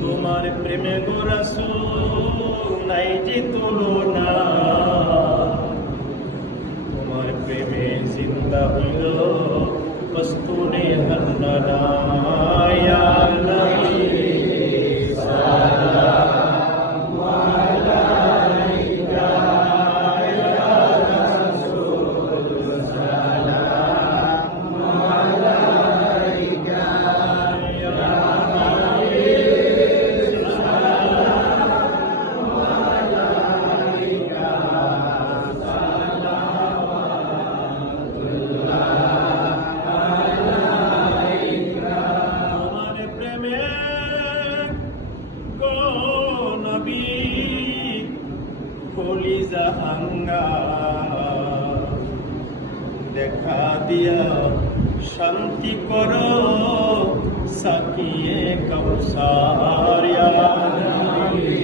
তোমার প্রেমে গো রাসূল নাই যে তুলনা, তোমার প্রেমে জিন্দা হইল কস্তুরে হান্নানা। ইয়া নবী সালাম আলাইকা, ইয়া রাসূল সালাম আলাইকা, ইয়া কলিজা আঙ্গা দেখা দিয়া শান্তি করো সাকিয়ে কৌসার। ইয়া নবী